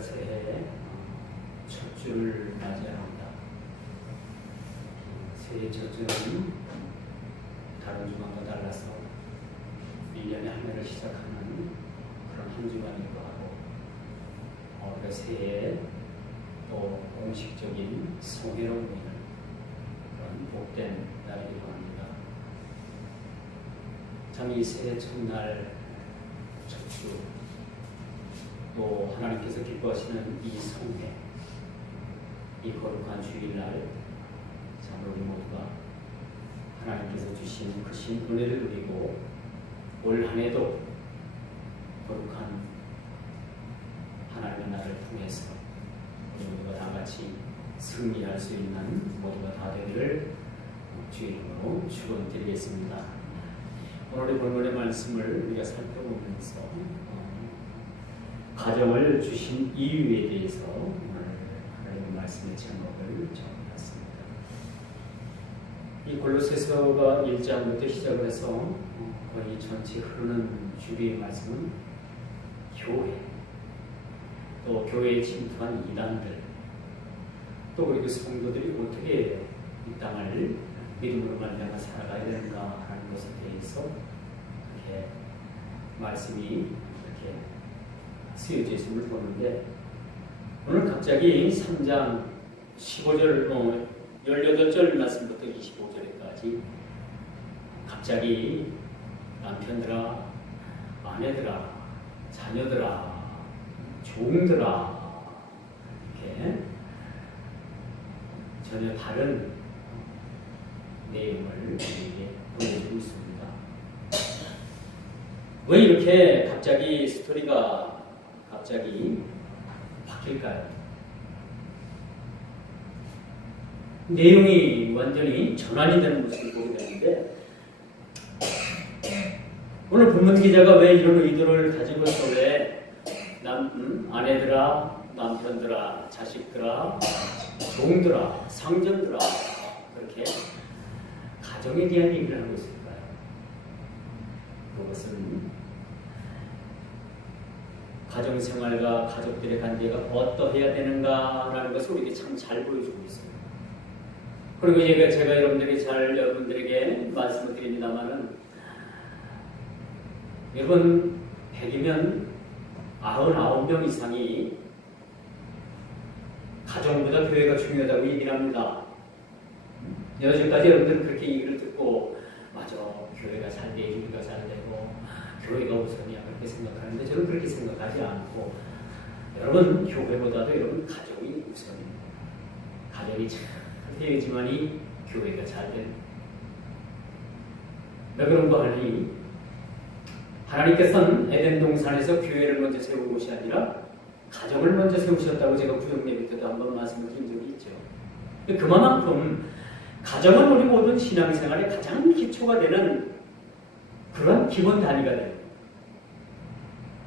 새해 첫 주를 맞이합니다. 새해 첫 주는 다른 주간과 달라서 1년의 한 해를 시작하는 그런 한 주간이기도 하고 우리가 새해에 또 공식적인 성회로 보이는 그런 복된 날이기도 합니다. 참 이 새해 첫날 첫 주 또 하나님께서 기뻐하시는 이 성회, 이 거룩한 주일날 참 우리 모두가 하나님께서 주신 그 신 은혜를 누리고 올 한 해도 거룩한 하나님의 날을 통해서 우리 모두가 다 같이 승리할 수 있는 모두가 다 되기를 주의 이름으로 축원드리겠습니다. 오늘의 본문의 말씀을 우리가 살펴보면서 가정을 주신 이유에 대해서 오늘 하나님의 말씀의 제목을 정해봤습니다. 이 골로새서가 1장부터 시작을 해서 거의 전체 흐르는 주기의 말씀은 교회, 또 교회에 침투한 이단들, 또 우리 그 성도들이 어떻게 이 땅을 믿음으로 말미암아 살아가야 되는가 하는 것에 대해서 이렇게 말씀이 이렇게 쓰여져 있음을 보는데, 오늘 갑자기 3장 15절, 18절 말씀부터 25절까지 갑자기 남편들아, 아내들아, 자녀들아, 종들아, 이렇게 전혀 다른 내용을 우리에게 보여주고 있습니다. 왜 이렇게 갑자기 스토리가 갑자기 바뀔까요? 내용이 완전히 전환이 되는 모습을 보게 되는데, 오늘 본문 기자가 왜 이런 의도를 가지고서 왜 아내들아, 남편들아, 자식들아, 종들아, 상전들아 그렇게 가정에 대한 얘기를 하고 있을까요? 그것은 가정생활과 가족들의 관계가 어떠해야 되는가라는 것을 우리에게 참 잘 보여주고 있습니다. 그리고 제가 여러분들에게 말씀을 드립니다만은, 여러분 100이면 99명 이상이 가정보다 교회가 중요하다고 얘기를 합니다. 여지까지 여러분들은 그렇게 얘기를 듣고, 맞아, 교회가 잘 돼야지 우리가 잘 되고 교회가 우선이야 그렇게 생각하는데, 저는 그렇게 생각하지 않고, 여러분 교회보다도 여러분 가족이 우선입니다. 가족이 잘 되어야지만이 교회가 잘 됩니다. 왜 그런 거 하니? 하나님께서는 에덴 동산에서 교회를 먼저 세운 것이 아니라 가정을 먼저 세우셨다고 제가 구역 예배 때도 한번 말씀을 드린 적이 있죠. 그만큼 가정은 우리 모든 신앙생활의 가장 기초가 되는 그런 기본 단위가 됩니다.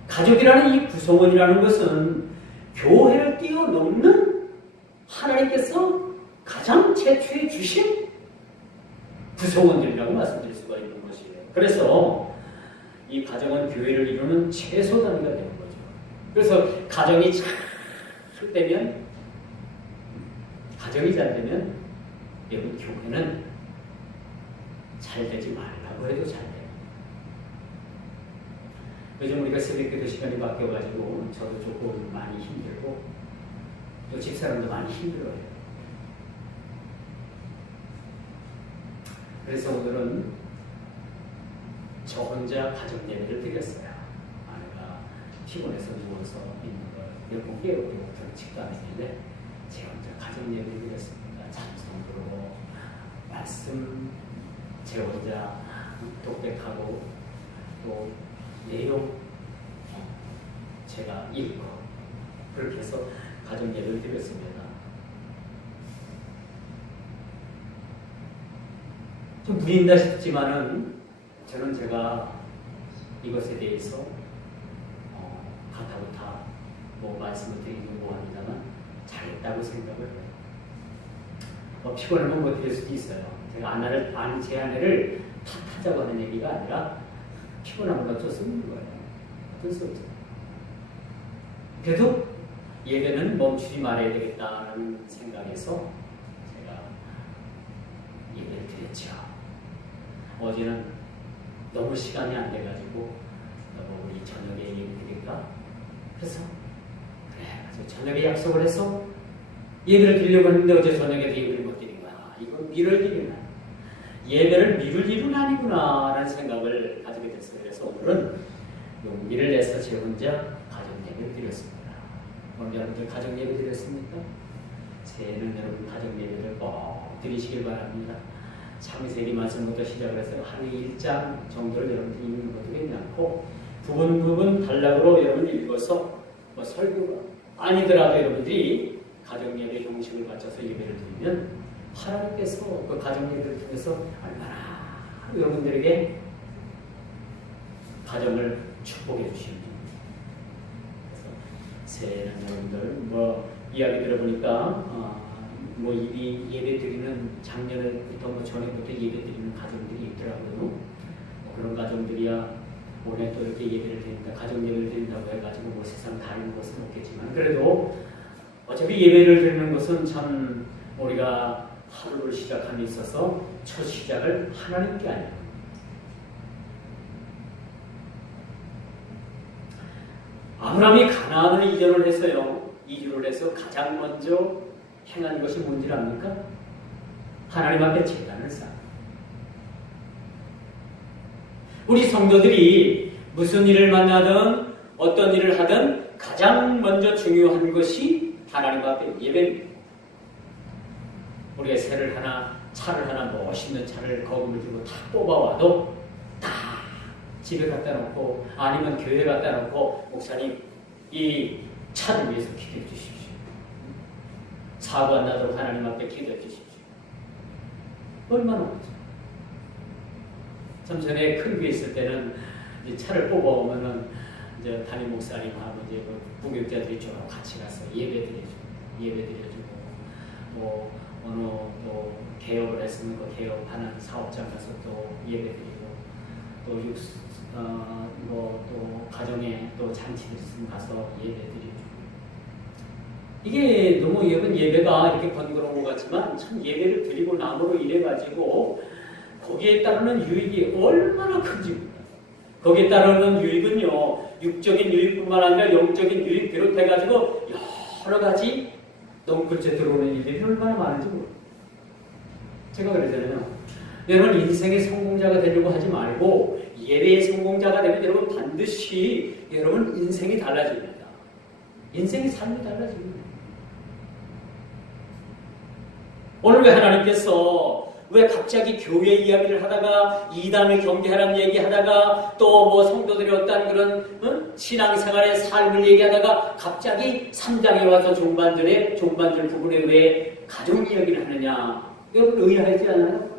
가족이라는 이 구성원이라는 것은 교회를 뛰어넘는 하나님께서 가장 최초에 주신 구성원들이라고 말씀드릴 수가 있는 것이에요. 그래서 이 가정은 교회를 이루는 최소 단위가 되는 거죠. 그래서 가정이 잘 되면, 가정이 잘 되면 여러분 교회는 잘 되지 말라고 해도 잘 돼요. 요즘 우리가 새벽기도 시간이 바뀌어가지고 저도 조금 많이 힘들고 또 집사람도 많이 힘들어요. 그래서 오늘은 저 혼자 가정 예배를 드렸어요. 아내가 피곤해서 누워서 있는 걸 몇 번 깨우고 저는 집도 안 했는데 제 혼자 가정 예배를 드렸습니다. 찬송 부르고 말씀 제 혼자 독백하고 또 내용 제가 읽고 그렇게 해서 가정 예배를 드렸습니다. 좀 무리인다 싶지만은 저는 제가 이것에 대해서 가타부타 말씀을 드리는 건 뭐합니다만 잘했다고 생각을 해요. 피곤하면 뭐 드릴 수도 있어요. 제가 제 아내를 탓하자고 하는 얘기가 아니라 피곤하면 어쩔 수 없는 거예요. 어쩔 수 없죠. 그래도 예배는 멈추지 말아야 되겠다는 생각에서 제가 예배를 드렸죠. 어제는 너무 시간이 안 돼가지고 너무 우리 저녁에 예배 드릴까? 그래서 그래, 저녁에 약속을 해서 예배를 드리려고 했는데 어제 저녁에 예배를 못 드린 거야. 이거 미룰 일이구나. 예배를 미룰 일은 아니구나 라는 생각을 가지게 됐어요. 그래서 오늘은 용기를 내서 제 혼자 가정 예배를 드렸습니다. 오늘 여러분들 가정 예배 드렸습니까? 새해는 여러분 가정 예배를 꼭 드리시길 바랍니다. 창세기 말씀부터 시작을 해서 하루에 1장 정도를 여러분들이 읽는 것도 괜찮고 부분 단락으로 여러분 읽어서 뭐 설교가 아니더라도 여러분들이 가정 예배 형식을 맞춰서 예배를 드리면 하나님께서 그 가정 예배를 통해서 얼마나 여러분들에게 가정을 축복해 주십니다. 그래서 새해는 여러분들 뭐 이야기 들어보니까 뭐 이미 예배 드리는 작년부터 뭐 전에부터 예배 드리는 가정들이 있더라고요. 뭐 그런 가정들이야 올해 또 이렇게 예배를 드린다, 가정 예배를 드린다고 해가지고 뭐 세상 다른 것은 없겠지만 그래도 어차피 예배를 드리는 것은 참 우리가 하루를 시작함에 있어서 첫 시작을 하나님께 하는 아브라함이 가나안을 이전을 했어요. 이주를 해서 가장 먼저 행한 것이 뭔지 압니까? 하나님 앞에 제단을 쌓아. 우리 성도들이 무슨 일을 만나든 어떤 일을 하든 가장 먼저 중요한 것이 하나님 앞에 예배입니다. 우리가 새를 하나, 차를 하나, 멋있는 차를 거금을 주고 다 뽑아와도 다 집에 갖다 놓고 아니면 교회 갖다 놓고 목사님 이 차를 위해서 기도해 주십시오. 사고 안 나도록 하나님 앞에 기도해 주십시오. 얼마나 오죠? 참 전에 큰 교회 있을 때는 이제 차를 뽑아오면은 이제 담임 목사님하고 이제 부교육자들이 쭉 같이 가서 예배드려주고 뭐 어느 또 개업을 했으면 그 개업하는 사업장 가서 또 예배드리고 또 가정에 또 잔치들 있으면 가서 예배드리고 이게 너무 예배가 이렇게 번거로운 것 같지만 참 예배를 드리고 남으로 이래가지고 거기에 따르는 유익이 얼마나 큰지 몰라요. 거기에 따르는 유익은요 육적인 유익뿐만 아니라 영적인 유익 비롯해가지고 여러 가지 덩굴째 들어오는 일들이 얼마나 많은지 몰라요. 제가 그러잖아요. 여러분 인생의 성공자가 되려고 하지 말고 예배의 성공자가 되면 여러분 반드시 여러분 인생이 달라집니다. 인생의 삶이 달라집니다. 오늘 왜 하나님께서 왜 갑자기 교회 이야기를 하다가 이단을 경계하라는 얘기하다가 또 뭐 성도들이 어떤 그런 신앙생활의 삶을 얘기하다가 갑자기 3장에 와서 종반절 부분에 왜 가정 이야기를 하느냐? 여러분 의아하지 않아요?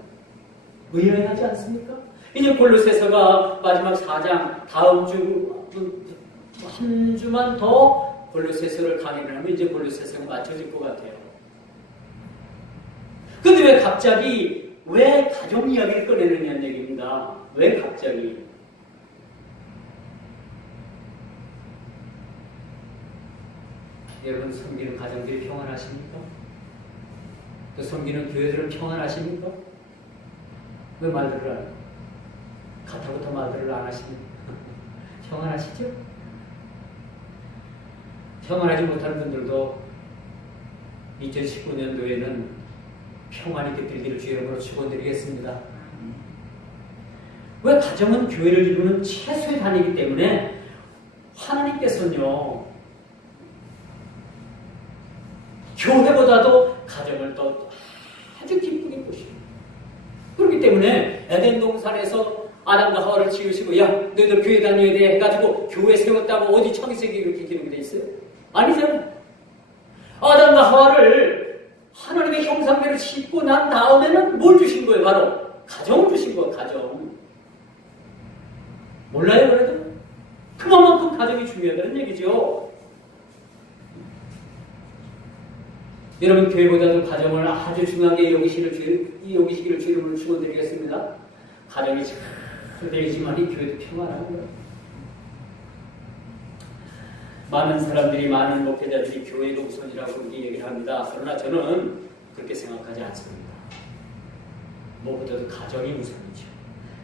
의아하지 않습니까? 이제 골로새서가 마지막 4장 다음 주 한 주만 더 골로새서를 강의를 하면 이제 골로새서가 맞춰질 것 같아요. 근데 왜 갑자기 왜 가정 이야기를 꺼내느냐는 얘기입니다. 왜 갑자기? 여러분 섬기는 가정들이 평안하십니까? 또 섬기는 교회들은 평안하십니까? 왜 말들을 안 해요? 가타부터 말들을 안 하시니? 평안하시죠? 평안하지 못하는 분들도 2019년도에는 평안이 깃들기를 주의 이름으로 축원드리겠습니다. 왜 가정은 교회를 이루는 최소의 단위이기 때문에 하나님께서는요 교회보다도 가정을 더 아주 기쁘게 보십니다. 그렇기 때문에 에덴 동산에서 아담과 하와를 지으시고 야 너희들 교회 다녀야 돼 해가지고 교회 세웠다고 어디 창세기 이렇게 기록이 돼 있어요? 아니잖아요. 아담과 하와를 하나님의 형상대로 짓고 난 다음에는 뭘 주신 거예요? 바로 가정을 주신 거예요. 가정. 몰라요 그래도? 그만큼 가정이 중요하다는 얘기죠. 여러분 교회보다도 가정을 아주 중요하게 여기시기를 주님으로 축원드리겠습니다. 가정이 잘 되지만 이 교회도 평안하고요. 많은 사람들이, 많은 목회자들이 교회가 우선이라고 그렇게 얘기를 합니다. 그러나 저는 그렇게 생각하지 않습니다. 무엇보다도 가정이 우선이죠.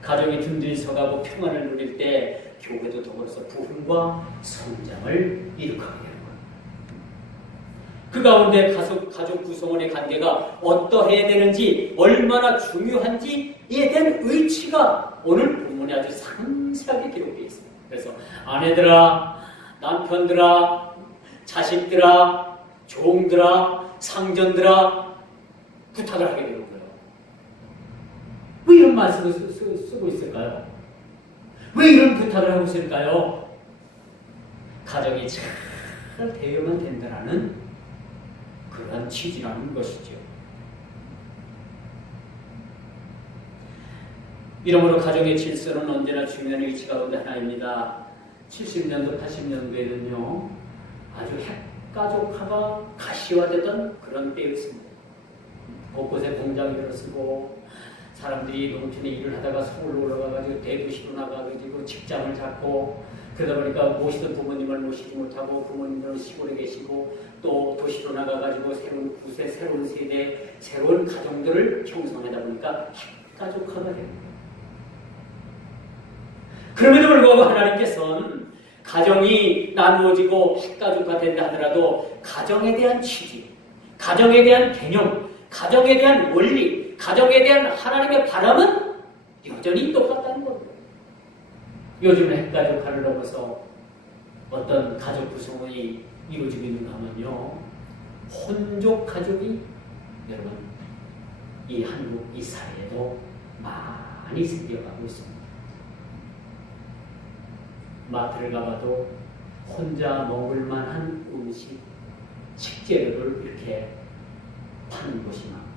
가정이 든든히 서가고 평안을 누릴 때 교회도 더불어서 부흥과 성장을 이룩하게 되는 겁니다. 그 가운데 가족 구성원의 관계가 어떠해야 되는지, 얼마나 중요한지에 대한 의치가 오늘 본문에 아주 상세하게 기록되어 있습니다. 그래서 아내들아, 남편들아, 자식들아, 종들아, 상전들아 부탁을 하게 되는 거예요. 왜 이런 말씀을 쓰고 있을까요? 왜 이런 부탁을 하고 있을까요? 가정이 잘 되어야만 된다는 그러한 취지라는 것이죠. 이러므로 가정의 질서는 언제나 중요한 위치 가운데 하나입니다. 70년도, 80년도에는요, 아주 핵가족화가 가시화되던 그런 때였습니다. 곳곳에 공장이 들어서고, 사람들이 농촌에 일을 하다가 서울로 올라가가지고 대도시로 나가가지고 직장을 잡고, 그러다 보니까 모시던 부모님을 모시지 못하고 부모님은 시골에 계시고 또 도시로 나가가지고 새로운 구세, 새로운 세대, 새로운 가정들을 형성하다 보니까 핵가족화가 됩니다. 그럼에도 불구하고 하나님께서는 가정이 나누어지고 핵가족화된다 하더라도 가정에 대한 취지, 가정에 대한 개념, 가정에 대한 원리, 가정에 대한 하나님의 바람은 여전히 똑같다는 겁니다. 요즘은 핵가족화를 넘어서 어떤 가족 구성원이 이루어지고 있는가 하면요, 혼족 가족이 여러분 이 한국 이 사회에도 많이 생겨가고 있습니다. 마트를 가봐도 혼자 먹을 만한 음식, 식재료를 이렇게 파는 곳이 많고,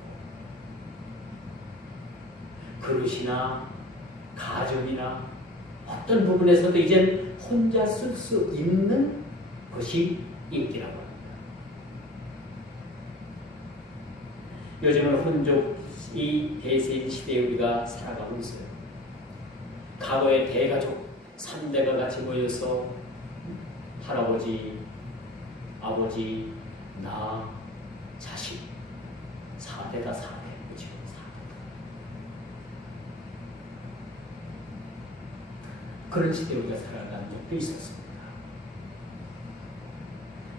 그릇이나 가전이나 어떤 부분에서도 이젠 혼자 쓸 수 있는 것이 인기라고 합니다. 요즘은 혼족이 대세인 시대에 우리가 살아가고 있어요. 과거의 대가족 3대가 같이 모여서 할아버지, 아버지, 나, 자식 4대다 4대. 그런 시대에 우리가 살아가는 적도 있었습니다.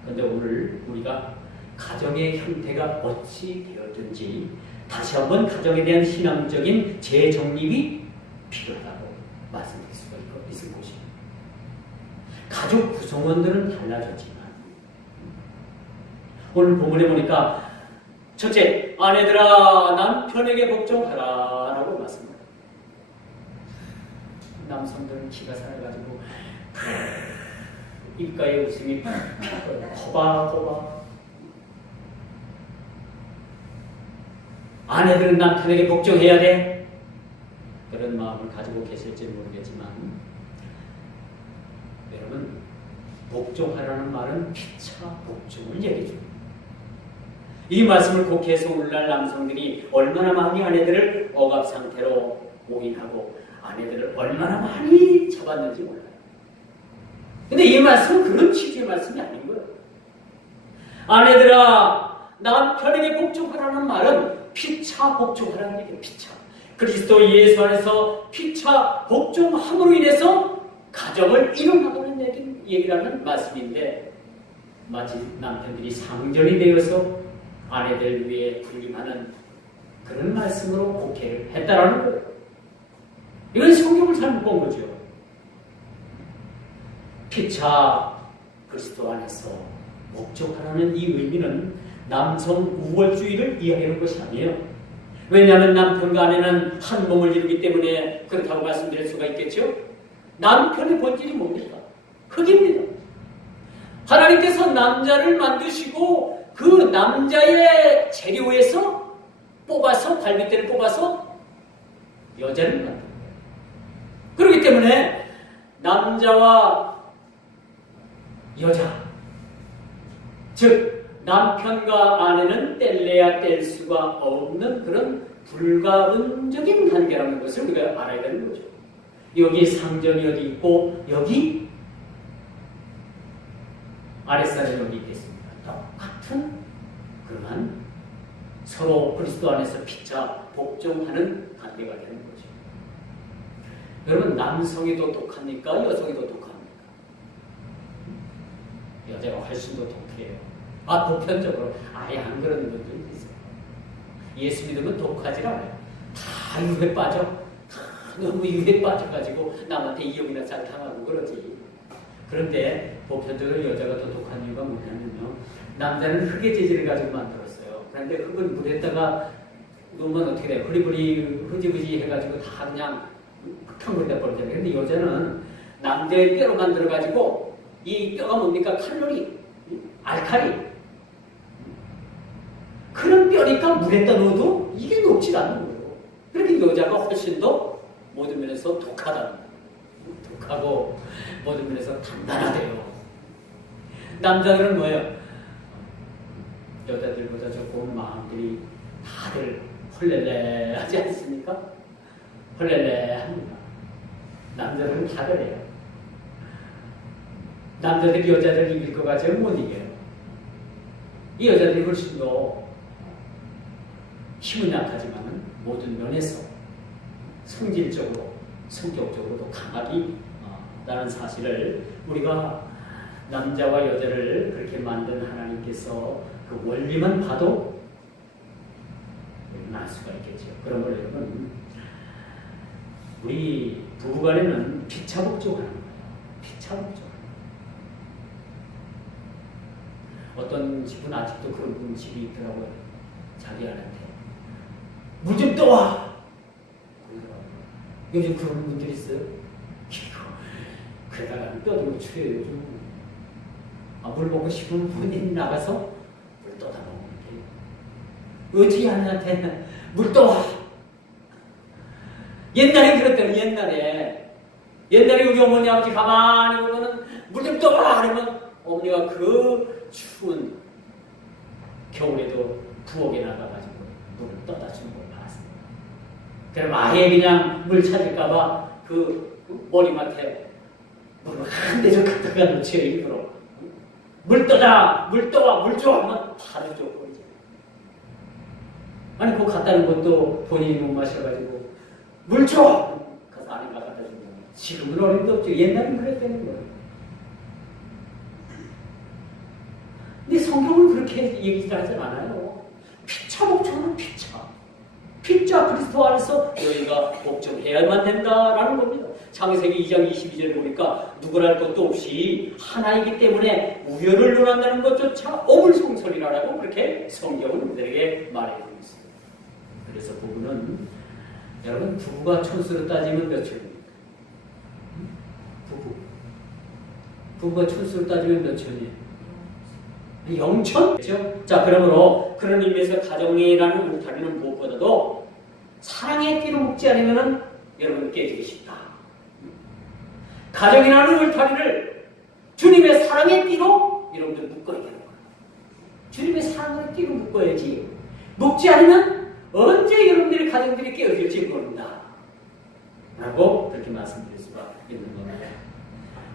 그런데 오늘 우리가 가정의 형태가 어찌 되었든지 다시 한번 가정에 대한 신앙적인 재정립이 필요하다고 말씀드릴 수가 있을 것입니다. 가족 구성원들은 달라졌지만 오늘 본문에 보니까 첫째, 아내들아 남편에게 복종하라 라고 말씀합니다. 남성들은 기가 살아가지고 입가에 웃음이 거박거박. 아내들은 남편에게 복종해야 돼. 그런 마음을 가지고 계실지 모르겠지만 여러분, 복종하라는 말은 피차 복종을 얘기해 줍니다. 이 말씀을 곡해서 오늘날 남성들이 얼마나 많이 아내들을 억압 상태로 오인하고 아내들을 얼마나 많이 잡았는지 몰라요. 근데 이 말씀은 그런 취지의 말씀이 아닌 거예요. 아내들아 남편에게 복종하라는 말은 피차 복종하라는 얘기예요. 피차. 그리스도 예수 안에서 피차 복종함으로 인해서 가정을 이뤄나가는 얘기라는 말씀인데, 마치 남편들이 상전이 되어서 아내들 위해 군림하는 그런 말씀으로 곡해를 했다라는 거예요. 이건 성경을 잘못 본 거죠. 피차 그리스도 안에서 복종하라는 이 의미는 남성 우월주의를 이야기하는 것이 아니에요. 왜냐하면 남편과 아내는 한 몸을 이루기 때문에 그렇다고 말씀드릴 수가 있겠죠. 남편의 본질이 뭡니까? 흙입니다. 하나님께서 남자를 만드시고 그 남자의 재료에서 뽑아서, 갈빗대를 뽑아서 여자를 만듭니다. 그렇기 때문에 남자와 여자, 즉 남편과 아내는 뗄래야 뗄 수가 없는 그런 불가분적인 관계라는 것을 우리가 알아야 되는 거죠. 여기 상전이 어디 있고 여기 아랫사람이 여기 있겠습니다. 똑같은 그러한 서로 그리스도 안에서 피차 복종하는 관계가 되는 거죠. 여러분, 남성이 더 독합니까? 여성이 더 독합니까? 여자가 훨씬 더 독해요. 보편적으로 아예 안 그런 분들이 있어요. 예수 믿으면 독하지 않아요. 다 유혹에 빠져. 다 너무 유혹에 빠져가지고 남한테 이용이나 잘 당하고 그러지. 그런데 보편적으로 여자가 더 독한 이유가 뭐냐면요. 남자는 흙의 재질을 가지고 만들었어요. 그런데 흙을 물에다가 놓으면 어떻게 돼요? 흐리흐리 흐지부지 해가지고 다 그냥 흙탕물에다 버리잖아요. 그런데 여자는 남자의 뼈로 만들어가지고 이 뼈가 뭡니까? 칼로리, 알칼리. 그런 뼈니까 물에다 넣어도 이게 녹지 않는 거예요. 그렇게 여자가 훨씬 더 모든 면에서 독하다는 거예요. 독하고 모든 면에서 단단하대요. 남자들은 뭐예요? 여자들보다 조금 마음들이 다들 헐렐레 하지 않습니까? 헐렐레 합니다. 남자들은 다 그래요. 남자들이 여자들 이길 것 같아요? 못 이겨요. 이 여자들이 훨씬 더 힘은 약하지만 모든 면에서 성질적으로, 성격적으로도 강하기 라는 사실을 우리가 남자와 여자를 그렇게 만든 하나님께서 그 원리만 봐도 우리는 알 수가 있겠죠. 그러므로 여러분, 우리 부부간에는 피차복종하는 거예요. 피차복종. 어떤 집은 아직도 그런 집이 있더라고요. 자기 아내한테 물 좀 떠와! 요즘 그런 분들이 있어요. 그러다가 뼈도 추해요. 물 먹고 싶으면 본인이 나가서 물 떠다 먹는 게 어떻게 아내한테 물 떠와! 옛날에 그랬대요. 옛날에 우리 어머니 아버지 가만히 보면은 물 좀 떠와! 그러면 어머니가 그 추운 겨울에도 부엌에 나가가지고 물을 떠다 주는 걸 봤습니다. 그럼 아예 그냥 물 찾을까봐 그 머리맡에 물을 한 대접 갖다가 놓쳐요. 일부러 물 떠라! 물 떠와! 물 줘! 하면 바로 줘 버리죠. 아니 그거 갖다는 것도 본인이 못 마셔가지고 물 줘! 가서 아내가 갖다 주는 거예요. 지금은 어림도 없죠. 옛날엔 그랬다는 거예요. 근데 성경은 그렇게 얘기를 하지 않아요. 피차 복종은 피차. 피자 그리스도 안에서 너희가 복종해야만 된다라는 겁니다. 창세기 2장 22절에 보니까 누구랄 것도 없이 하나이기 때문에 우열을 논한다는 것조차 어불성설이라고 그렇게 성경은 우리들에게 말해주고 있습니다. 그래서 부부는 여러분 부부가 촌수로 따지면 몇 천입니까? 부부가 촌수로 따지면 몇 천이에요? 0천? 그렇죠? 자, 그러므로 그런 의미에서 가정이라는 울타리는 무엇보다도 사랑의 띠로 묶지 않으면 여러분 깨지기 쉽다. 가정이라는 울타리를 주님의 사랑의 띠로 여러분들 묶어야 되는 거예요. 주님의 사랑의 띠로 묶어야지. 묶지 않으면 언제 여러분들의 가정들이 깨어질지 모른다. 라고 그렇게 말씀드릴 수가 있는 겁니다.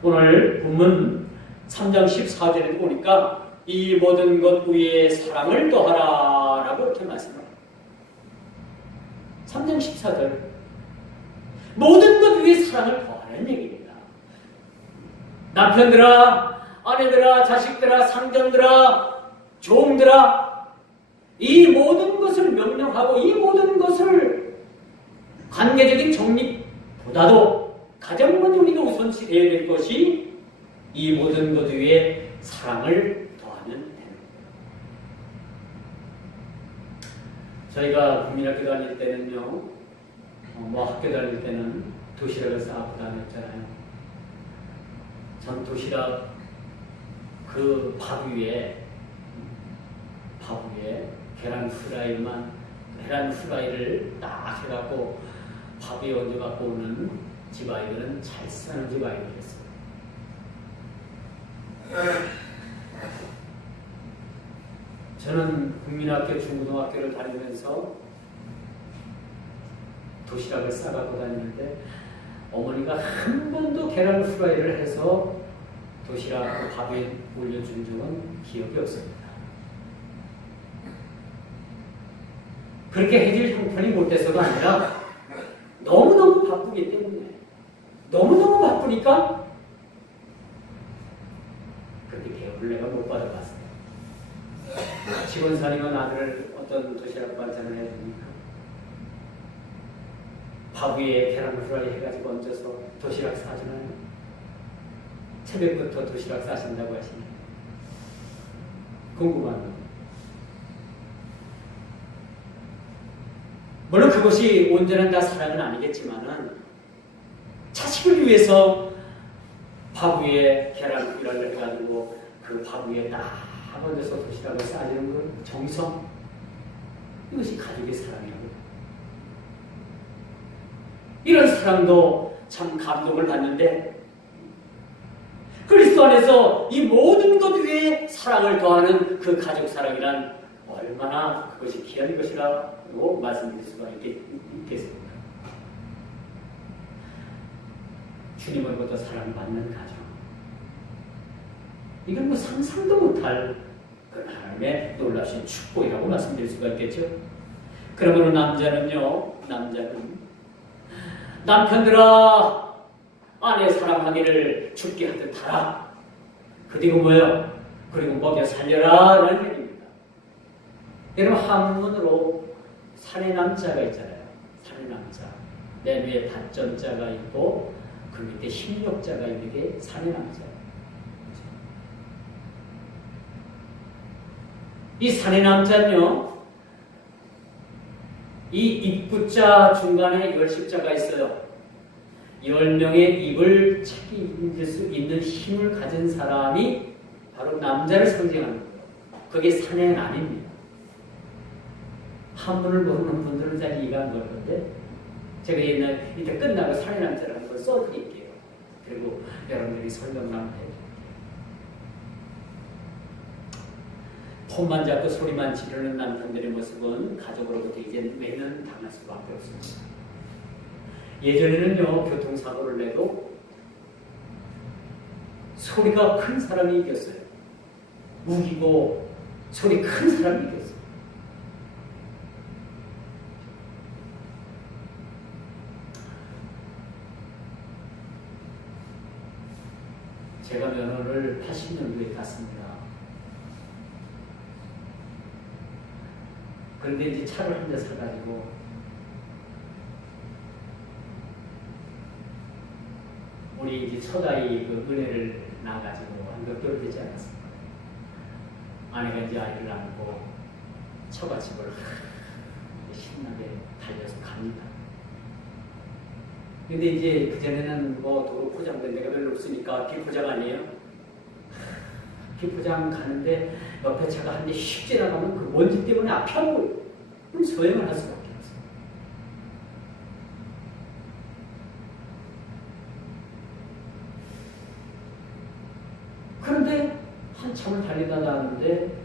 오늘 본문 3장 14절에 보니까 이 모든 것 위에 사랑을 더하라 라고 이렇게 말씀합니다. 3장 14절 모든 것 위에 사랑을 더하는 얘기입니다. 남편들아, 아내들아, 자식들아, 상전들아, 종들아 이 모든 것을 명령하고 이 모든 것을 관계적인 정립보다도 가장 먼저 우리가 우선시 되어야 될 것이 이 모든 것 위에 사랑을 저희가 국민학교 다닐 때는요, 학교 다닐 때는 도시락을 싸고 다녔잖아요. 전 도시락 그 밥 위에 계란 후라이를 딱 해갖고 밥 위에 얹어갖고 오는 집 아이들은 잘 사는 집 아이들이었어요. 저는 국민학교, 중고등학교를 다니면서 도시락을 싸갖고 다니는데 어머니가 한 번도 계란 후라이를 해서 도시락 밥 위에 올려준 적은 기억이 없습니다. 그렇게 해줄 형편이 못 돼서가 아니라 너무너무 바쁘기 때문에 너무너무 바쁘니까 그렇게 대우를 내가 못 받아봤어요. 직원사님은 아들을 어떤 도시락 반찬을 해주니까 밥 위에 계란 후라이 해가지고 얹어서 도시락 싸주나요? 새벽부터 도시락 싸신다고 하시네. 궁금합니다. 물론 그것이 온전한 다 사랑은 아니겠지만은 자식을 위해서 밥 위에 계란 후라이를 해가지고 그 밥 위에 딱 얹어서 도시락을 싸주는 그 정성, 이것이 가족의 사랑이라고. 이런 사랑도 참 감동을 받는데 그리스도 안에서 이 모든 것 위에 사랑을 더하는 그 가족 사랑이란 얼마나 그것이 귀한 것이라고 말씀드릴 수가 있겠습니다. 주님으로부터 사랑받는 가정, 이건 뭐 상상도 못할 그 하나님의 놀라신 축복이라고 말씀드릴 수가 있겠죠. 그러므로 남자는 남편들아 아내 사랑하기를 죽게 하듯 하라. 그리고 뭐요? 그리고 먹여 살려라 라는 얘기입니다. 여러분 한문으로 사내 남자가 있잖아요. 사내 남자. 맨 위에 받점자가 있고 그 밑에 힘력자가 있는 게 사내 남자. 이 사내 남자는요, 이 입구자 중간에 열십자가 있어요. 10명의 입을 책임질 수 있는 힘을 가진 사람이 바로 남자를 상징하는 거예요. 그게 사내남입니다. 한문을 모르는 분들은 잘 이해가 안 갈 건데 제가 옛날 이때 끝나고 사내남자를 한번 써드릴게요. 그리고 여러분들이 설명을 한번 해드릴게요. 폰만 잡고 소리만 지르는 남편들의 모습은 가족으로부터 이제 매는 당할 수밖에 없습니다. 예전에는요, 교통사고를 내도 소리가 큰 사람이 이겼어요. 우기고 소리 큰 사람이 이겼어요. 제가 면허를 80년도에 땄습니다. 그런데 이제 차를 한 대 사가지고 우리 이제 첫아이 그 은혜를 낳아가지고 한 몇 개월 되지 않았습니까? 아내가 이제 아이를 낳고 처갓집을 신나게 달려서 갑니다. 근데 이제 그전에는 뭐 도로 포장된 데가 별로 없으니까 비포장 아니에요? 비포장 가는데 옆에 차가 한 대 휙 지나가면 그 먼지 때문에 앞이 안 보여요. 그럼 소행을 할 수밖에 없어요. 그런데 한참을 달리다 나왔는데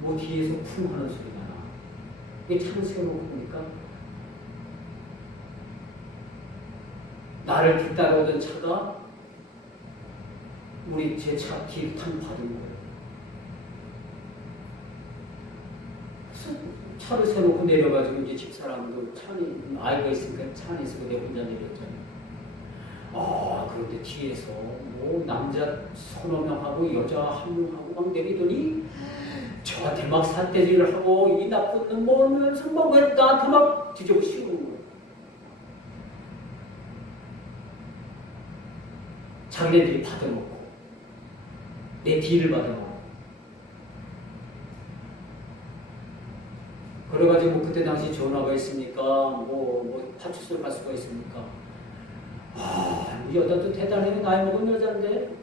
뭐 뒤에서 쿵 하는 소리가 나. 이게 차를 세워놓고 보니까 나를 뒤따라오던 차가 우리 제 차 뒤를 탕 받은 거예요. 그래서 차를 세워놓고 내려가지고 이제 집사람도 아이가 있으니까 차 안에 있으고 내가 혼자 내렸잖아요. 그런데 뒤에서 뭐 남자 서너 명하고 여자 한 명하고 막 내리더니 저한테 막 삿대질을 하고 이 나쁜 놈 뭐면서 막 왜 나한테 막 뒤집어씌우는 거예요. 자기네들이 받아먹고 내 뒤를 받아먹고 그래가지고 뭐 그때 당시 전화가 있으니까 뭐 파출소를 갈 수가 있습니까? 이 여자도 대단해. 나이 먹은 여자인데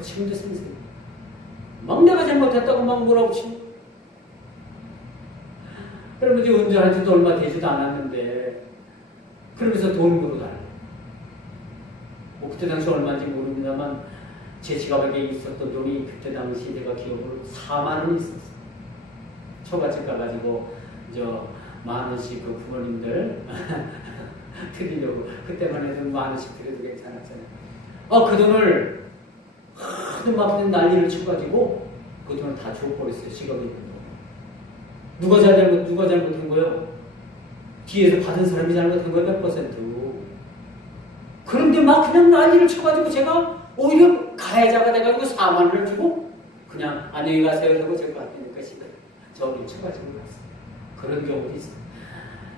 지금도 생생 막 내가 잘못했다고 막 뭐라고 치고 그러면 이제 운전한 지도 얼마 되지도 않았는데 그러면서 돈 벌어 다녀. 뭐 그때 당시 얼마인지 모릅니다만 제 지갑에 있었던 돈이 그때 당시 내가 기억으로 4만 원 있었어요. 처갓집 가가지고 저 10,000원씩 그 부모님들 드리려고 그때만 해도 10,000원씩 드려도 괜찮았잖아요. 그 돈을 하도 막 난리를 쳐가지고 그 돈을 다 줘버렸어요. 직업이 있는 거. 누가 잘못한 거예요? 뒤에서 받은 사람이 잘못한 거예요. 100%. 그런데 막 그냥 난리를 쳐가지고 제가 오히려 가해자가 돼가지고 4만 원을 주고 그냥 안녕히 가세요 하고 제가 받으니까 저를 쳐가지고 갔어요. 그런 경우도 있어요.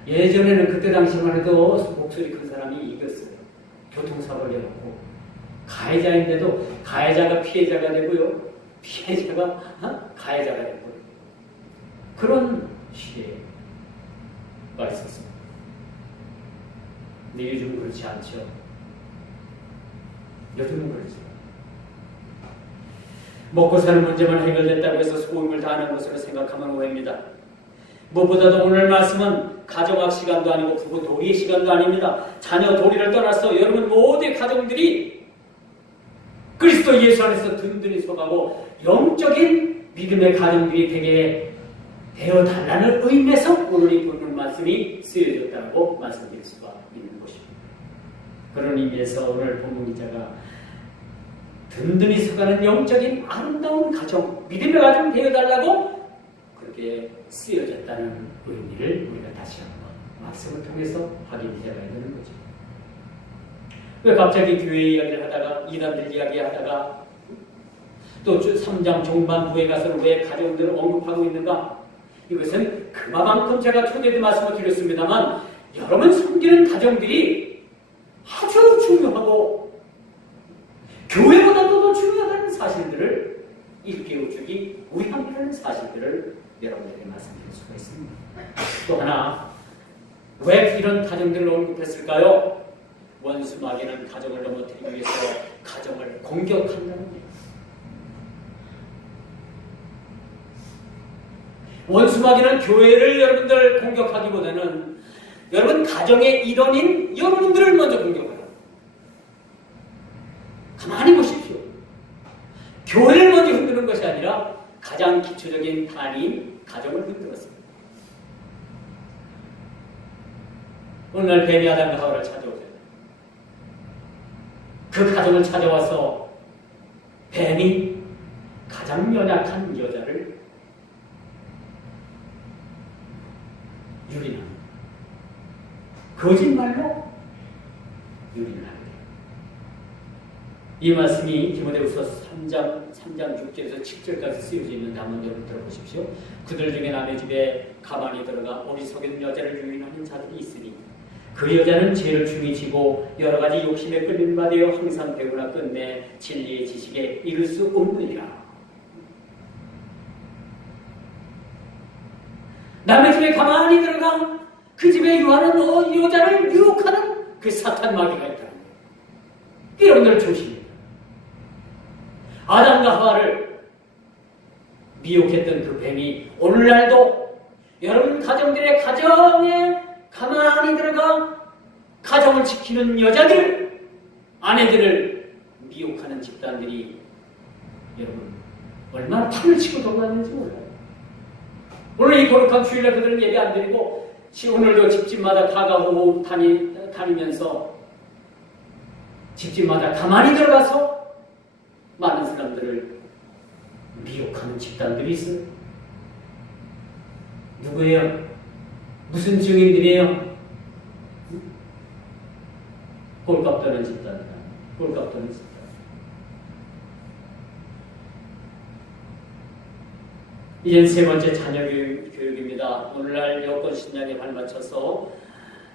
예전에는 그때 당시만 해도 목소리 큰 사람이 이겼어요. 교통사고를 해놓고 가해자인데도 가해자가 피해자가 되고요. 피해자가 가해자가 되고요. 그런 시대가 있었습니다. 근데 요즘은 그렇지 않죠. 요즘은 그렇죠. 먹고 사는 문제만 해결됐다고 해서 소임을 다하는 것으로 생각하면 오해입니다. 무엇보다도 오늘 말씀은 가정학 시간도 아니고 부부 도리의 시간도 아닙니다. 자녀 도리를 떠나서 여러분 모두의 가정들이 그리스도 예수 안에서 든든히 서가고 영적인 믿음의 가정들이 되게 되어달라는 의미에서 오늘 이 본문 말씀이 쓰여졌다고 말씀드릴 수가 있는 것입니다. 그런 의미에서 오늘 본문 기자가 든든히 서가는 영적인 아름다운 가정, 믿음의 가정 되어달라고 그렇게 쓰여졌다는 의미를 우리가 다시 한번 말씀을 통해서 확인해 봐야 되는 거죠. 왜 갑자기 교회 이야기를 하다가 이단들 이야기하다가 또 3장 종반부에 가서 왜 가정들을 언급하고 있는가? 이것은 그만큼 제가 초대도 말씀을 드렸습니다만 여러분 섬기는 가정들이 아주 중요하고 교회보다도 더 중요하다는 사실들을 일깨워주기 위함이라는 사실들을 여러분에게 말씀드릴 수가 있습니다. 또 하나, 왜 이런 가정들을 언급했을까요? 원수 마귀는 가정을 넘어뜨리기 위해서 가정을 공격한다는 거예요. 원수 마귀는 교회를 여러분들 공격하기보다는 여러분 가정의 일원인 여러분들을 먼저 공격합니다. 가만히 보십시오. 교회를 먼저 흔드는 것이 아니라 가장 기초적인 단위인 가정을 흔들었습니다. 어느 날 뱀이 아담과 하와를 찾아오잖아요. 그 가정을 찾아와서 뱀이 가장 연약한 여자를 유린합니다. 거짓말로 유린을 합니다. 이 말씀이 디모데후서 3장 6절에서 7절까지 쓰여져 있는데 한번 여러분 들어보십시오. 그들 중에 남의 집에 가만히 들어가 어리석은 여자를 유인하는 자들이 있으니 그 여자는 죄를 중히 지고 여러 가지 욕심에 끌림 받아 항상 배우나 끝내 진리의 지식에 이를 수 없느니라. 남의 집에 가만히 들어가 그 집에 유하는 여자를 유혹하는 그 사탄 마귀가 있다는 거예요. 여러분들 조심해요. 아담과 하와를 미혹했던 그 뱀이 오늘날도 여러분 가정들의 가정에 가만히 들어가 가정을 지키는 여자들, 아내들을 미혹하는 집단들이 여러분 얼마나 판을 치고 돌아다니는지 몰라요. 오늘 이 거룩한 주일날 그들은 예배 안 드리고 오늘도 집집마다 다가오고 다니면서 집집마다 가만히 들어가서 많은 사람들을 미혹하는 집단들이 있어요. 누구예요? 무슨 증인들이에요? 꼴값 떠는 집단이다. 꼴값 떠는 집단. 이젠 세 번째 자녀 교육입니다. 오늘날 여권 신장에 발맞춰서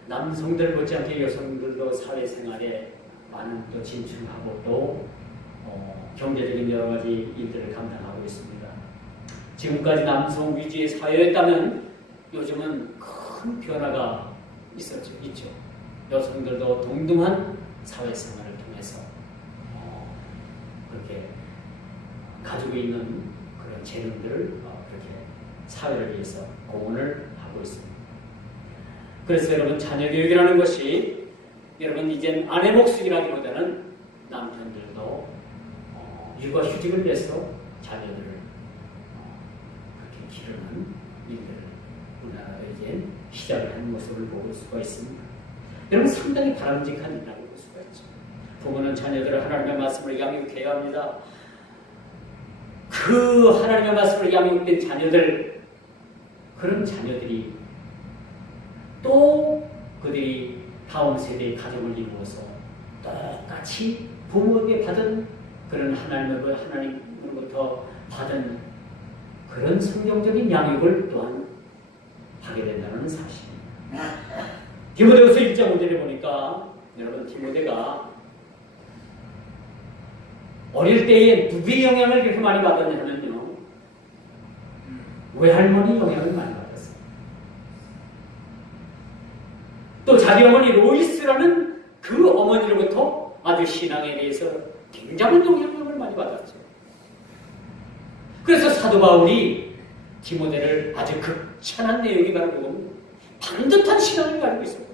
남성들 못지않게 여성들도 사회생활에 많은 또 진출하고 또 경제적인 여러 가지 일들을 감당하고 있습니다. 지금까지 남성 위주의 사회였다면 요즘은 큰 변화가 있죠. 여성들도 동등한 사회생활을 통해서 그렇게 가지고 있는 그런 재능들을 그렇게 사회를 위해서 공헌을 하고 있습니다. 그래서 여러분 자녀 교육이라는 것이 여러분 이젠 아내 몫이라기보다는 남편들도 육아휴직을 위해서 자녀들을 그렇게 기르는 일들을 우리나라가 이제 시작을 하는 모습을 볼 수가 있습니다. 여러분 상당히 바람직한 일이라고 볼 수가 있죠. 부모는 자녀들을 하나님의 말씀으로 양육해야 합니다. 그 하나님의 말씀으로 양육된 자녀들, 그런 자녀들이 또 그들이 다음 세대의 가정을 이루어서 똑같이 부모에게 받은 그런 하나님으로부터 받은 그런 성경적인 양육을 또한 하게 된다는 사실입니다. 디모데후서 1장 5절에 보니까 여러분 디모데가 어릴 때에 누구의 영향을 그렇게 많이 받았냐면요, 외할머니 영향을 많이 받았어요. 또 자기 어머니 로이스라는 그 어머니로부터 아주 신앙에 대해서 굉장한 영향을 많이 받았죠. 그래서 사도 바울이 디모데를 아주 극찬한 내용이 바로 반듯한 신앙을 가지고 있습니다.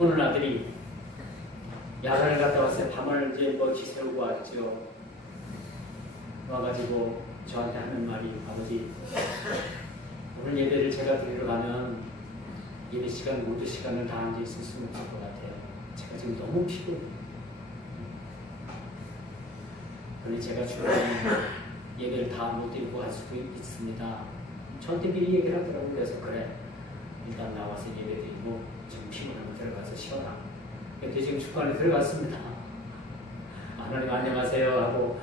어느 아들이 야간을 갔다 왔어요. 밤을 이제 지새우고 왔죠. 와가지고 저한테 하는 말이, 아버지, 오늘 예배를 제가 드리러 가면 예배 시간 모두 시간을 다 앉아 있을 수는 없을 것 같아요. 제가 지금 너무 피곤해요. 그런데 제가 주말에 예배를 다 못 드리고 갈 수도 있습니다. 저한테 미리 얘기를 하더라고요. 그래서 그래, 일단 나와서 예배 드리고 지금 피곤하면 들어가서 쉬어라. 근데 지금 축구안에 들어갔습니다. 하나님 안녕하세요 하고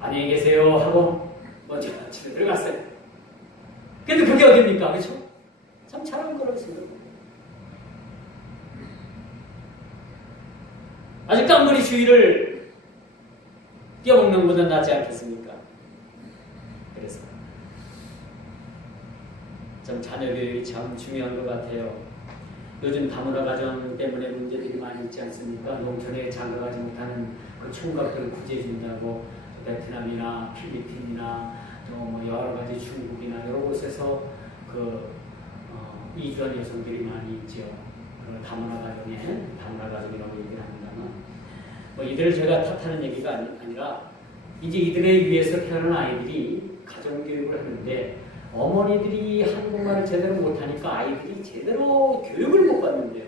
안녕히 계세요 하고 먼저 집에 들어갔어요. 근데 그게 어딥니까? 그렇죠? 참 잘한 거라고 생각합니다. 아주 깡그리 주의를 뛰어먹는 것보다 낫지 않겠습니까? 그래서 참 자녀교육이 참 중요한 것 같아요. 요즘 다문화 가정 때문에 문제들이 많이 있지 않습니까? 농촌에 장가가지 못하는 그 총각들을 구제해준다고 베트남이나 필리핀이나 또 뭐 여러 가지 중국이나 여러 곳에서 이주한 여성들이 많이 있죠. 그 다문화 가정이라고 얘기를 합니다만, 뭐 이들을 제가 탓하는 얘기가 아니라 이제 이들에 의해서 태어난 아이들이 가정교육을 하는데 어머니들이 한국말을 제대로 못하니까 아이들이 제대로 교육을 못 받는데요.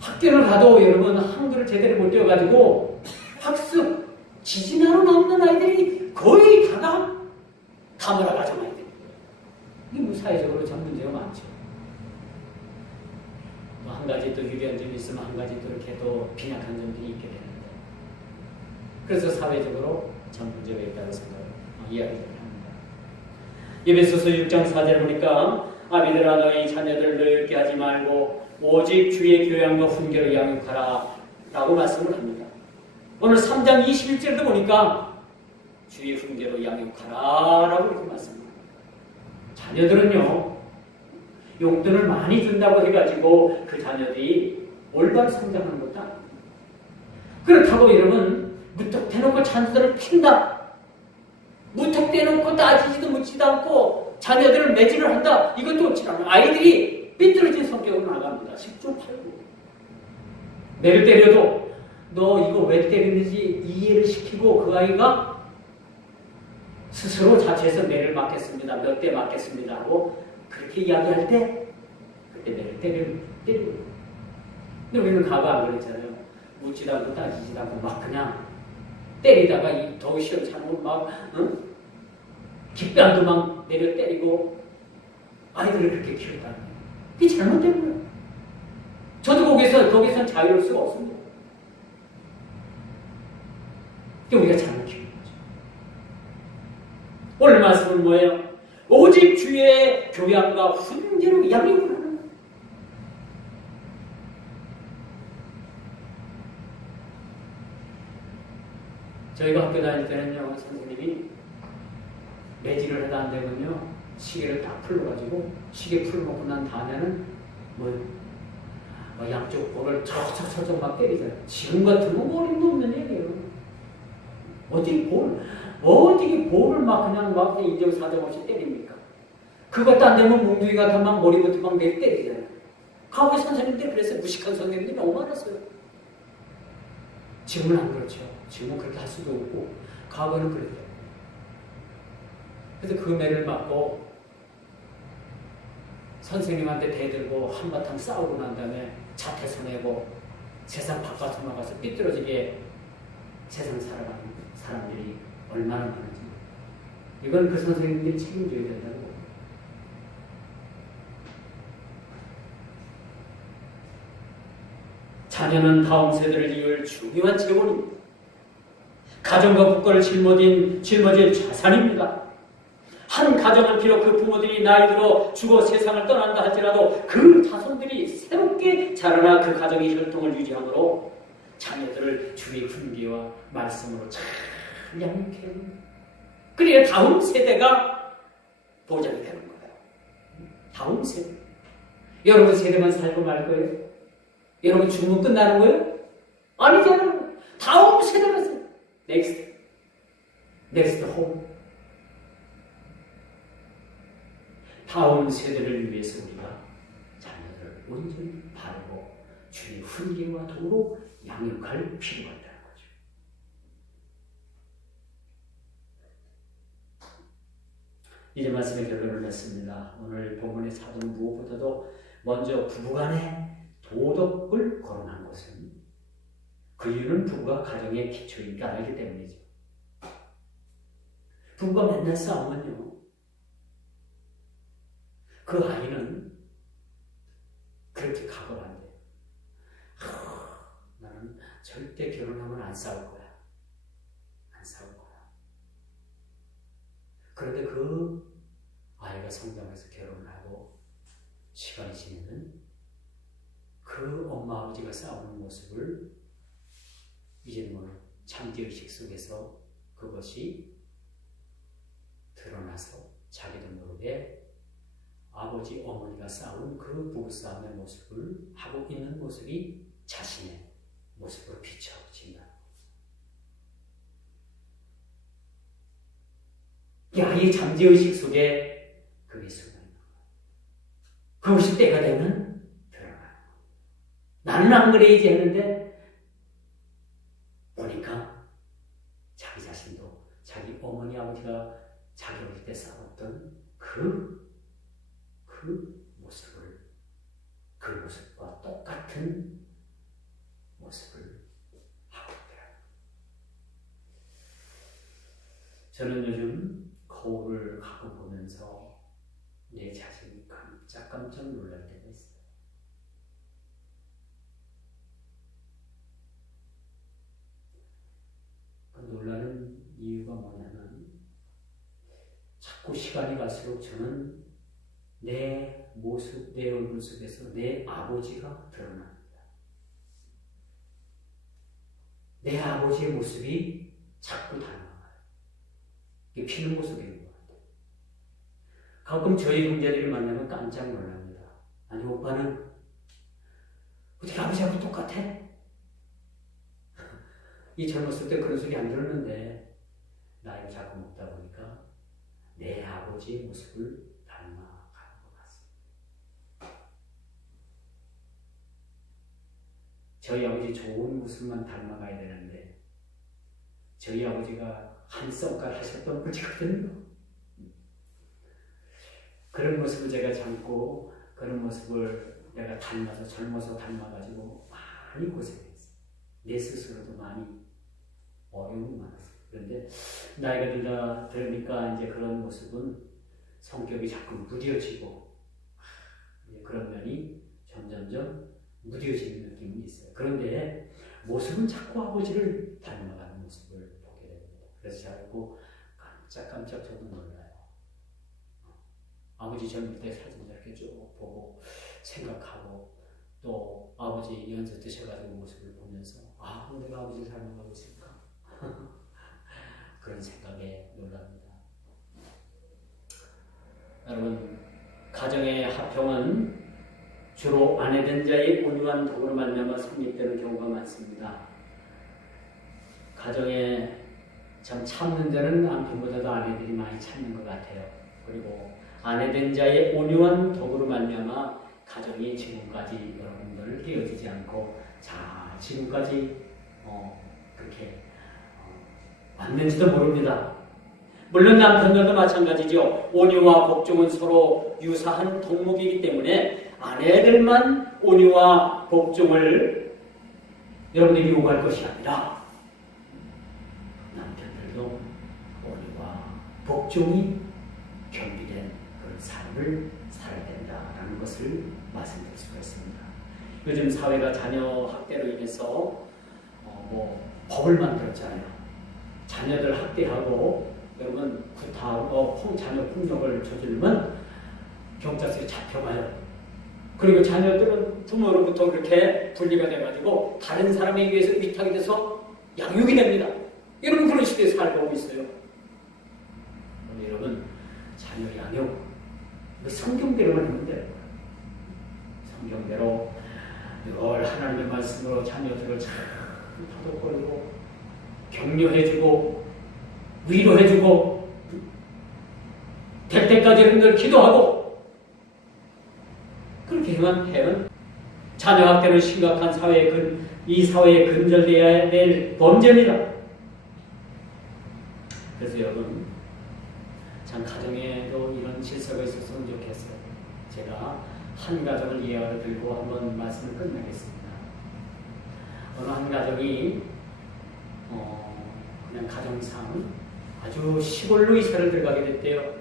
학교를 가도 여러분 한글을 제대로 못 배워가지고 학습 지진하러 나오는 아이들이 거의 다가 다문화 가정 아이들이에요. 이게 뭐 사회적으로 참 문제가 많죠. 또 한 가지 또 유리한 점이 있으면 한 가지 또 이렇게 또 빈약한 점들이 있게 되는데, 그래서 사회적으로 참 문제가 있다고 이야기를 합니다. 에베소서 6장 4절 보니까 아비들아 너희 자녀들 노엽게 하지 말고 오직 주의 교양과 훈계로 양육하라 라고 말씀을 합니다. 오늘 3장 21절도 보니까 주의 훈계로 양육하라 라고 이렇게 말씀합니다. 자녀들은요, 용돈을 많이 준다고 해가지고 그 자녀들이 올바른 성장하는 것도 아닙니다. 그렇다고 여러분 무턱대놓고 자녀들을 핀다, 무턱대놓고 따지지도 묻지도 않고 자녀들을 매질을 한다, 이것도 옳지 않아요. 아이들이 삐뚤어진 성격으로 나갑니다. 10조 8구. 매를 때려도 너 이거 왜 때리는지 이해를 시키고 그 아이가 스스로 자체해서 매를 맞겠습니다, 몇 대 맞겠습니다 하고 그렇게 이야기할 때 그때 매를 때리고. 근데 우리는 과거 안 그랬잖아요. 묻지도 않고 따지지도 않고 막 그냥 때리다가 더 시험찮으면 막 깃뺨도 막 내려 때리고 아이들을 그렇게 키웠다는 거예요. 그게 잘못된 거예요. 저도 거기서 자유로울 수가 없습니다. 그게 우리가 잘못 키운 거죠. 오늘 말씀은 뭐예요? 오직 주의 교양과 훈계로 양육을 하는 거예요. 저희가 학교 다닐 때는요, 선생님이 매질을 해도 안 되면요, 시계를 딱 풀러가지고 시계 풀어놓고 난 다음에는 양쪽 볼을 척척척척 막 때리잖아요. 지금 같으면 뭐 어림도 없는 얘기예요. 어떻게 볼을 막 그냥 막 인정사정 없이 때립니까? 그것도 안 되면 몽둥이 같아 막 머리부터 막 내리 때리잖아요. 과거에 선생님들 그래서 무식한 선생님들이 너무 많았어요. 지금은 안 그렇죠. 지금은 그렇게 할 수도 없고 과거는 그랬대요. 그래서 그 매를 맞고 선생님한테 대들고 한바탕 싸우고 난 다음에 자퇴서 내고 세상 바깥으로 나가서 삐뚤어지게 세상 살아가는 사람들이 얼마나 많은지 이건 그 선생님들이 책임져야 된다고 봅니다. 자녀는 다음 세대를 이을 중요한 재원입니다. 가정과 국가를 짊어진 자산입니다. 한 가정은 비록 그 부모들이 나이 들어 죽어 세상을 떠난다 할지라도 그 자손들이 새롭게 자라나 그 가정의 혈통을 유지하므로 자녀들을 주의 훈계와 말씀으로 잘 양육해야 합니다. 그래야 다음 세대가 보장이 되는 거예요. 다음 세대. 여러분 세대만 살고 말 거예요? 여러분 죽으면 끝나는 거예요? 아니잖아요. 다음 세대가 있어요. Next home. 다음 세대를 위해서 우리가 자녀들을 온전히 바르고 주의 훈계와 도로 양육할 필요가 있다는 거죠. 이제 말씀의 결론을 냈습니다. 오늘 본문의 사도는 무엇보다도 먼저 부부간의 도덕을 거론한 것은 그 이유는 부부가 가정의 기초인 줄 알기 때문이죠. 부부가 맨날 싸우면요, 그 아이는 그렇게 각오를 한대요. 나는 절대 결혼하면 안 싸울 거야. 안 싸울 거야. 그런데 그 아이가 성장해서 결혼을 하고 시간이 지나면 그 엄마 아버지가 싸우는 모습을 이제는 뭐 창조의식 속에서 그것이 드러나서 자기도 모르게 아버지, 어머니가 싸운 그 부부싸움의 모습을 하고 있는 모습이 자신의 모습으로 비춰진다. 이 아이의 잠재의식 속에 그게 숨어있는 거예요. 그것이 때가 되면 드러나요. 나는 안 그래야지 했는데 보니까 자기 자신도 자기 어머니, 아버지가 자기 어릴 때 싸웠던 그 모습을, 그 모습과 똑같은 모습을 하고 있더라고요. 저는 요즘 거울을 가끔 보면서 내 자신이 깜짝깜짝 놀랄 때가 있어요. 그 놀라는 이유가 뭐냐면 자꾸 시간이 갈수록 저는 내 모습, 내 얼굴 속에서 내 아버지가 드러납니다. 내 아버지의 모습이 자꾸 닮아가요. 이게 피는 모습인 것 같아요. 가끔 저희 형제들이 만나면 깜짝 놀랍니다. 아니, 오빠는 어떻게 아버지하고 똑같아? 이 젊었을 때 그런 소리 안 들었는데 나이가 자꾸 먹다 보니까 내 아버지의 모습을 닮아가는 것 같습니다. 저희 아버지 좋은 모습만 닮아가야 되는데 저희 아버지가 한 썩갈 하셨던 분이거든요. 그런 모습을 제가 참고 그런 모습을 내가 닮아서 젊어서 닮아가지고 많이 고생했어요. 내 스스로도 많이 어려움이 많았어요. 그런데 나이가 들으니까 이제 그런 모습은 성격이 자꾸 무뎌지고 이제 그런 면이 점점점 무뎌지는 느낌이 있어요. 그런데 모습은 자꾸 아버지를 닮아가는 모습을 보게 됩니다. 그래서 자꾸 깜짝깜짝 저도 놀라요. 아버지 젊을 때 사진 이렇게 쭉 보고 생각하고 또 아버지 연세 드셔가지고 모습을 보면서 내가 아버지를 닮아가고 있을까? 그런 생각에 놀랍니다. 여러분, 가정의 화평은 주로 아내된 자의 온유한 도구로 말미암아 성립되는 경우가 많습니다. 가정에 참 참는 자는 남편보다도 아내들이 많이 참는 것 같아요. 그리고 아내된 자의 온유한 도구로 말미암아 가정이 지금까지 여러분들 깨어지지 않고 잘 지금까지 그렇게 왔는지도 모릅니다. 물론 남편들도 마찬가지죠. 온유와 복종은 서로 유사한 덕목이기 때문에 아내들만 온유와 복종을 여러분들이 요구할 것이 아니라 남편들도 온유와 복종이 겸비된 그런 삶을 살아야 된다라는 것을 말씀드릴 수가 있습니다. 요즘 사회가 자녀 학대로 인해서 법을 만들었잖아요. 자녀들 학대하고 여러분 구타하고 자녀 폭력을 저지르면 경찰서에 잡혀가요. 그리고 자녀들은 부모로부터 그렇게 분리가 돼가지고 다른 사람에 의해서 위탁이 돼서 양육이 됩니다. 여러분 그런 시대에 살고 있어요. 여러분 자녀 양육 성경대로만 하면 돼요. 성경대로 늘 하나님의 말씀으로 자녀들을 잘 다독거리고 격려해주고 위로해주고 될 때까지 여러분들 기도하고 그렇게 해면 자녀 학대는 심각한 이 사회에 근절되어야 될 범죄입니다. 그래서 여러분 참 가정에도 이런 질서가 있었으면 좋겠어요. 제가 한 가정을 예화로 들고 한번 말씀을 끝내겠습니다. 어느 한 가정이 그냥 가정상 아주 시골로 이사를 들어가게 됐대요.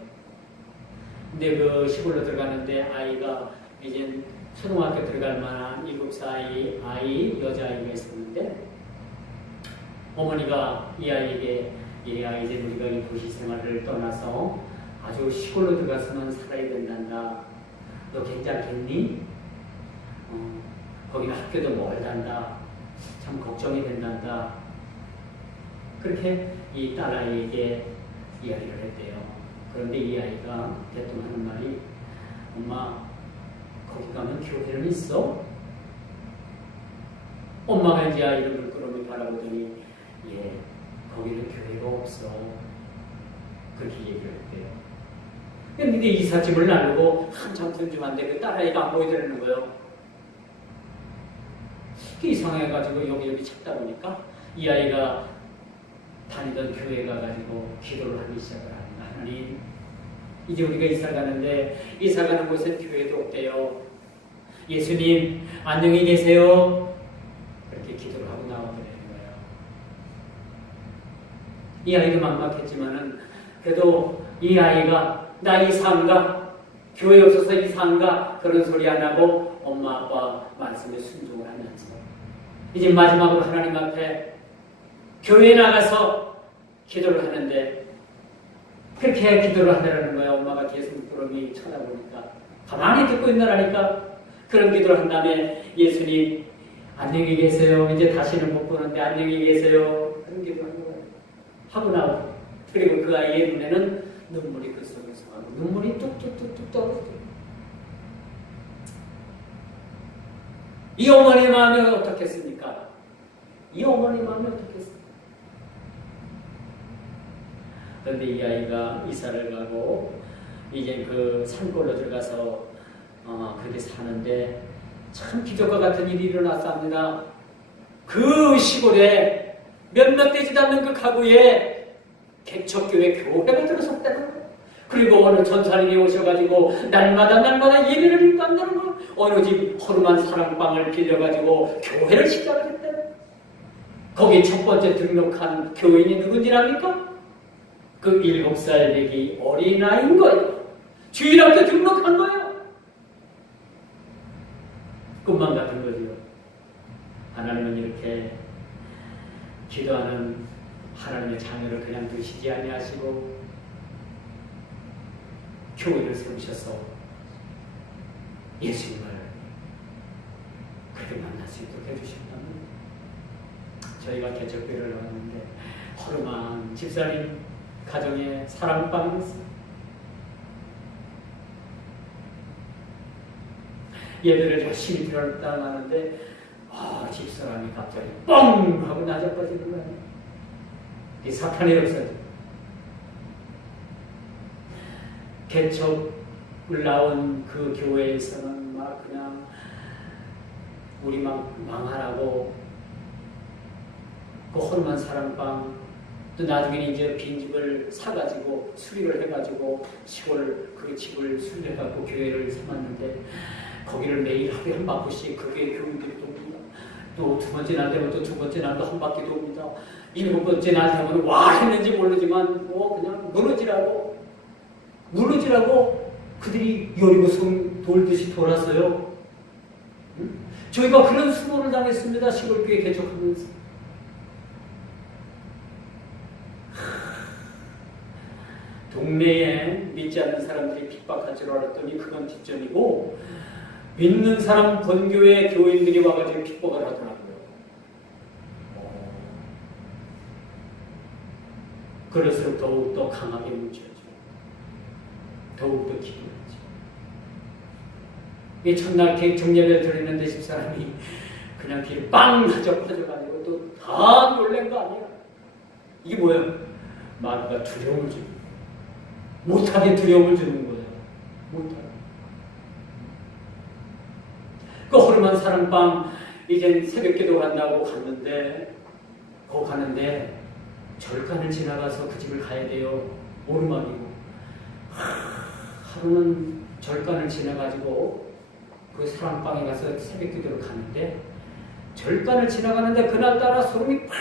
근데 그 시골로 들어가는데 아이가 이제 초등학교 들어갈 만한 7살 아이 여자아이가 있었는데 어머니가 이 아이에게 얘야 이제 우리가 이 도시 생활을 떠나서 아주 시골로 들어가서만 살아야 된단다. 너 괜찮겠니? 거기는 학교도 멀단다. 참 걱정이 된단다. 그렇게 이 딸아이에게 이야기를 했대요. 그런데 이 아이가 대뜸 하는 말이 엄마 거기 가면 교회는 있어? 엄마가 이제 아이를 물끄러미 바라보더니 예 거기는 교회가 없어. 그렇게 얘기를 했대요. 근데 이삿짐을 나르고 한참 든든한데 그 딸아이가 안 보이더라는 거예요. 이상해가지고 여기저기 찾다 보니까 이 아이가 다니던 교회 가가지고 기도를 하기 시작을 합니다. 하나님 이제 우리가 이사 가는데 이사 가는 곳엔 교회도 없대요. 예수님 안녕히 계세요. 그렇게 기도를 하고 나오더라는 거예요. 이 아이도 막막했지만은 그래도 이 아이가 나 이사한가? 교회 없어서 이사한가? 그런 소리 안 하고 엄마 아빠 말씀에 순종을 하면서 이제 마지막으로 하나님 앞에 교회에 나가서 기도를 하는데 그렇게 기도를 하더라는 거예요. 엄마가 계속 물끄러미 쳐다보니까 가만히 듣고 있느라니까 그런 기도를 한 다음에 예수님 안녕히 계세요. 이제 다시는 못 보는데 안녕히 계세요. 그런 기도를 한 거예요. 하고 나오고 그리고 그 아이의 눈에는 눈물이 그 속에서 가고 눈물이 뚝뚝뚝뚝 떨어져요. 이 어머니의 마음이 어떻겠습니까? 이 어머니의 마음이 어떻겠습니까? 그런데 이 아이가 이사를 가고 이제 그 산골로 들어가서 그렇게 사는데 참 기적과 같은 일이 일어났습니다. 그 시골에 몇몇 되지도 않는 그 가구에 개척교회 교회가 들어섰다는 거예요. 그리고 어느 전사님이 오셔가지고 날마다 예배를 인도한다는 거예요. 어느 집 허름한 사랑방을 빌려가지고 교회를 시작했다는 거예요. 거기 첫 번째 등록한 교인이 누군지 압니까? 그 7살 되기 어린아이인 거예요. 주일학교 등록한 거예요. 꿈만 같은 거죠. 하나님은 이렇게 기도하는 하나님의 자녀를 그냥 두시지 아니하시고 교회를 세우셔서 예수님을 그렇게 만날 수 있도록 해주셨다면 저희가 개척교회를 나왔는데 허름한 집사님 가정에 사랑방이 있어요. 예배를 열심히 들었다 하는데 집사람이 갑자기 뻥 하고 낮아빠지는 거예요. 이 사탄의 역사죠. 개척을 나온 그 교회에서는 막 그냥 우리 막 망하라고 그 허름한 사랑방 또 나중에 이제 빈집을 사가지고 수리를 해가지고 시골 그 집을 수리해갖고 교회를 삼았는데 거기를 매일 하루에 한 바퀴씩 그게 교인들이 돕니다. 또 두 번째 날 되면 또 두 번째 날도 한 바퀴 돕니다. 일곱 번째 날 되면 와 했는지 모르지만 뭐 그냥 무너지라고 그들이 여리고성 돌듯이 돌았어요. 응? 저희가 그런 수모를 당했습니다. 시골교회 개척하면서. 동네에 믿지 않는 사람들이 핍박할 줄 알았더니 그건 뒷전이고 믿는 사람 본교회 교인들이 와가지고 핍박을 하더라고요. 그래서 더욱더 강하게 뭉쳐져. 더욱더 기도했죠. 이 첫날 정예를 드리는데 집사람이 그냥 뒤에 빵 빠져가지고 또 다 놀란 거 아니야. 이게 뭐야? 마누가 두려움을 주는 거야. 못하게 두려움을 주는 거야. 못하게. 그 허름한 사랑방 이젠 새벽기도 간다고 갔는데 거기 가는데 절간을 지나가서 그 집을 가야 돼요. 오르막이고 하루는 절간을 지나가지고 그 사랑방에 가서 새벽기도를 가는데 절간을 지나가는데 그날따라 소름이 팍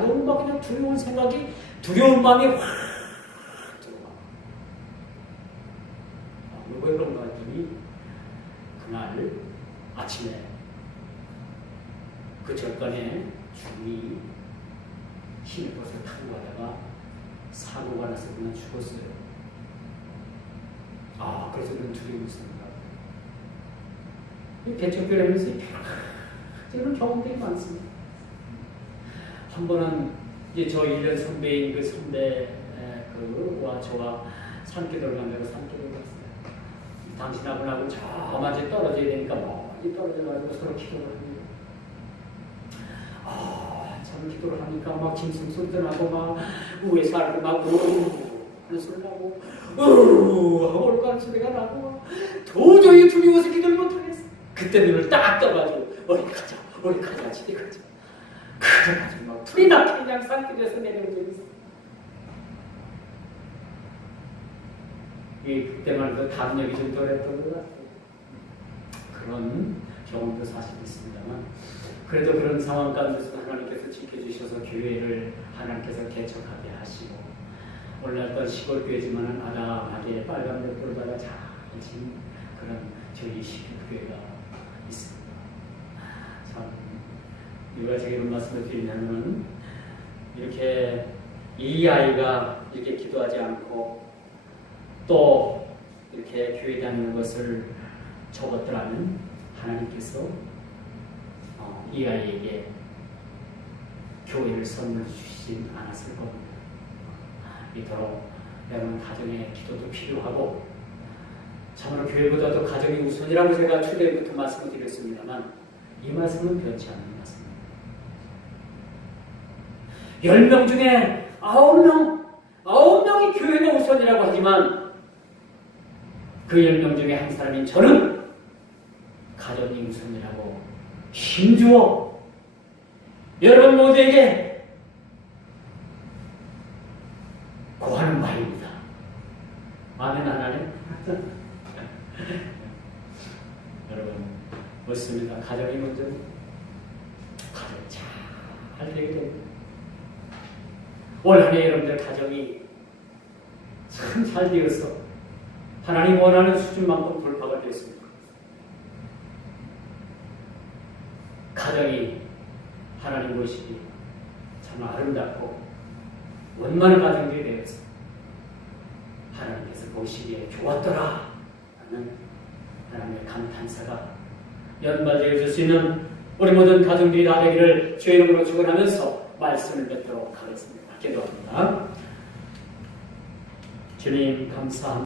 너무 막 그냥 두려운 마음이 확 들어가. 왜 그런가 했더니 그날 아침에 그 절간에 주인이 시내버스를 타고 가다가 사고가 나서 그냥 죽었어요. 그래서 그런 두려움이 있습니다. 이 개척교회 하면서 이런 경험들이 많습니다. 한 번은 이제 저 1년 선배인 그 선배 그와 저와 산기도를 간다고 산기도를 갔어요. 당신하고 저만치 떨어져야 되니까 멀리 떨어져가지고 서로 기도를 합니다. 참 기도를 하니까 막 짐승 소리도 나고 막 우에서 아래로 막 하는 소리 나고 하고 올가는 소리가 나고 도저히 두려워서 기도를 못하겠어. 그때 눈을 딱 떠가지고 우리 가자 집에 가자. 그래가지고 막 풀이 나게 그냥 산길에서 내려온 적이 있어. 그때만 해도 담력이 좀 덜했던 것 같아요. 그런 경험도 사실 있습니다만 그래도 그런 상황 가운데서 하나님께서 지켜주셔서 교회를 하나님께서 개척하게 하시고 오늘날 건 시골교회지만 아담하게 빨간 벽돌을 받아 잘 진 그런 저희 시골교회가 있습니다. 참 누가 제가 이런 말씀을 드리냐면 이렇게 이 아이가 이렇게 기도하지 않고 또 이렇게 교회 다니는 것을 적었더라면 하나님께서 이 아이에게 교회를 선물 주시진 않았을 겁니다. 이토록 여러분 가정의 기도도 필요하고 참으로 교회보다도 가정이 우선이라고 제가 초대부터 말씀을 드렸습니다만 이 말씀은 변치 않는 말씀입니다. 10명 중에 9명이 교회가 우선이라고 하지만 그 10명 중에 한 사람인 저는 가정이 우선이라고 힘주어 여러분 모두에게 고하는 말입니다. 아멘 안 하네? 여러분 멋있습니다. 가정이 먼저 가정 잘 되게 됩니다. 올 한 해 여러분들 가정이 참 잘 되어서 하나님 원하는 수준만큼 돌파가 되었습니다. 가정이 하나님 보시기 참 아름답고 원만한 가정들이 되어서 하나님께서 보시기에 좋았더라 라는 하나님의 감탄사가 연발되어 줄 수 있는 우리 모든 가정들이 다 되기를 주의 이름으로 축원하면서 말씀을 맺도록 하겠습니다. 기도합니다. 주님 감사합니다.